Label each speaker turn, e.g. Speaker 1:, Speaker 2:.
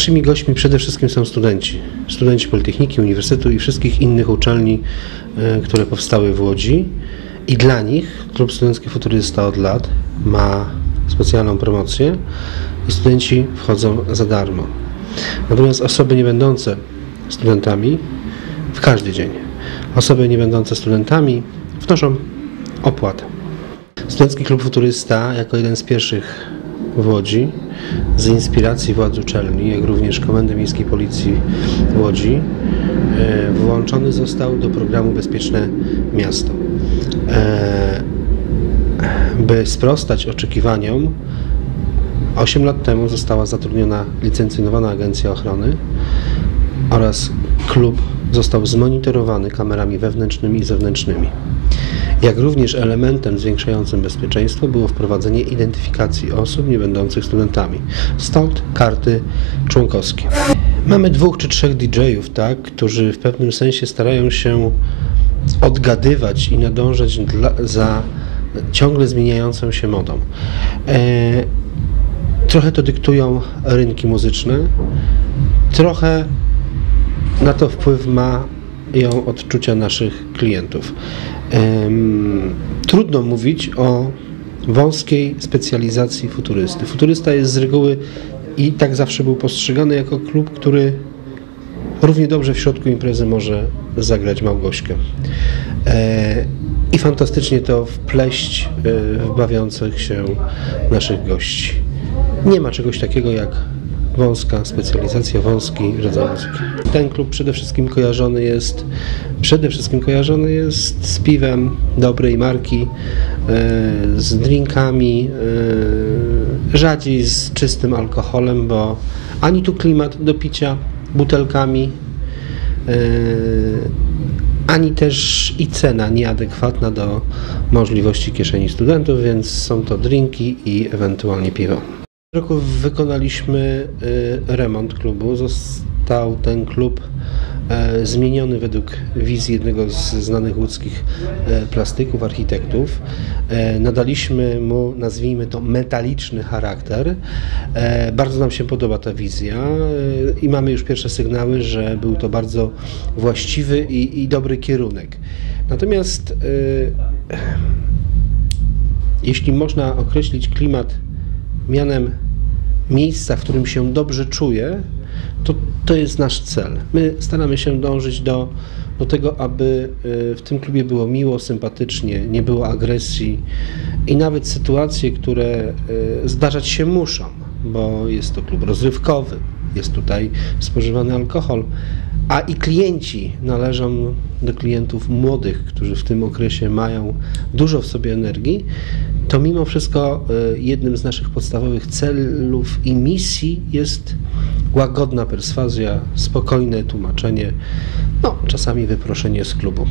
Speaker 1: Naszymi gośćmi przede wszystkim są studenci. Studenci Politechniki, Uniwersytetu i wszystkich innych uczelni, e, które powstały w Łodzi. I dla nich Klub Studencki Futurysta od lat ma specjalną promocję i studenci wchodzą za darmo. Natomiast osoby nie będące studentami w każdy dzień, osoby nie będące studentami wnoszą opłatę. Studencki Klub Futurysta jako jeden z pierwszych w Łodzi z inspiracji władz uczelni, jak również Komendy Miejskiej Policji w Łodzi e, włączony został do programu Bezpieczne Miasto. E, by sprostać oczekiwaniom, 8 lat temu została zatrudniona licencjonowana agencja ochrony oraz klub został zmonitorowany kamerami wewnętrznymi i zewnętrznymi. Jak również elementem zwiększającym bezpieczeństwo było wprowadzenie identyfikacji osób nie będących studentami. Stąd karty członkowskie. Mamy dwóch czy trzech DJ-ów, tak, którzy w pewnym sensie starają się odgadywać i nadążać dla, za ciągle zmieniającą się modą. E, trochę to dyktują rynki muzyczne, trochę na to wpływ ma ją odczucia naszych klientów. Trudno mówić o wąskiej specjalizacji futurysty. Futurysta jest z reguły i tak zawsze był postrzegany jako klub, który równie dobrze w środku imprezy może zagrać Małgośkę. E, I fantastycznie to wpleść e, w bawiących się naszych gości. Nie ma czegoś takiego jak wąska specjalizacja, wąski rodzaj muzyki. Ten klub przede wszystkim kojarzony jest przede wszystkim kojarzony jest z piwem dobrej marki, e, z drinkami, e, rzadziej z czystym alkoholem, bo ani tu klimat do picia butelkami, e, ani też i cena nieadekwatna do możliwości kieszeni studentów, więc są to drinki i ewentualnie piwo. Roku wykonaliśmy remont klubu. Został ten klub E, zmieniony według wizji jednego z znanych łódzkich e, plastyków, architektów. E, nadaliśmy mu, nazwijmy to, metaliczny charakter. Bardzo nam się podoba ta wizja i mamy już pierwsze sygnały, że był to bardzo właściwy i, i dobry kierunek. Natomiast jeśli można określić klimat mianem miejsca, w którym się dobrze czuję, to, to jest nasz cel. My staramy się dążyć do, do tego, aby y, w tym klubie było miło, sympatycznie, nie było agresji i nawet sytuacje, które y, zdarzać się muszą, bo jest to klub rozrywkowy, jest tutaj spożywany alkohol, a i klienci należą do klientów młodych, którzy w tym okresie mają dużo w sobie energii, to mimo wszystko y, jednym z naszych podstawowych celów i misji jest łagodna perswazja, spokojne tłumaczenie, no czasami wyproszenie z klubu.